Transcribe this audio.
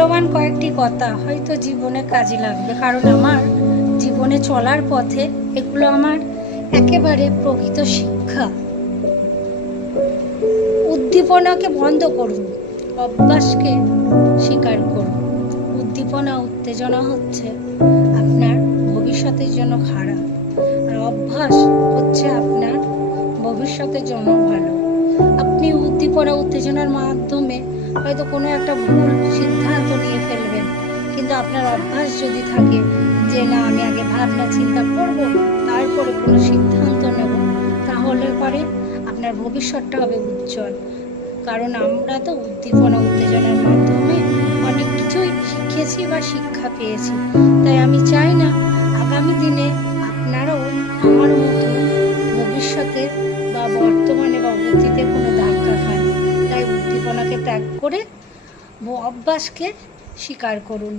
মূল্যবান কয়েকটি কথা হয়তো জীবনে কাজে লাগবে, কারণ আমার জীবনে চলার পথে এগুলো আমার একেবারে প্রকৃত শিক্ষা। উদ্দীপনাকে বন্ধ করুন, অভ্যাসকে স্বীকার করুন। উদ্দীপনা উত্তেজনা হচ্ছে আপনার ভবিষ্যতের জন্য খারাপ, আর অভ্যাস হচ্ছে আপনার ভবিষ্যতের জন্য ভালো। আপনি উদ্দীপনা উত্তেজনার মাধ্যমে হয়তো কোনো একটা ভুল সিদ্ধান্ত নিয়ে ফেলবেন, কিন্তু আপনার অভ্যাস যদি থাকে যে না, আমি আগে ভাবনা চিন্তা করব তারপরে কোনো সিদ্ধান্ত নেব, তাহলে পরে আপনার ভবিষ্যৎটা হবে উজ্জ্বল। কারণ আমরা তো উদ্দীপনা উত্তেজনার মাধ্যমে অনেক কিছুই শিখেছি বা শিক্ষা পেয়েছি। তাই আমি চাই না আগামী দিনে আপনারাও আমার মতো ভবিষ্যতে বা বর্তমানে বা অতীতে কোনো ধাক্কা খান। তাই উদ্দীপনাকে ত্যাগ করে অভ্যাসকে স্বীকার করুন।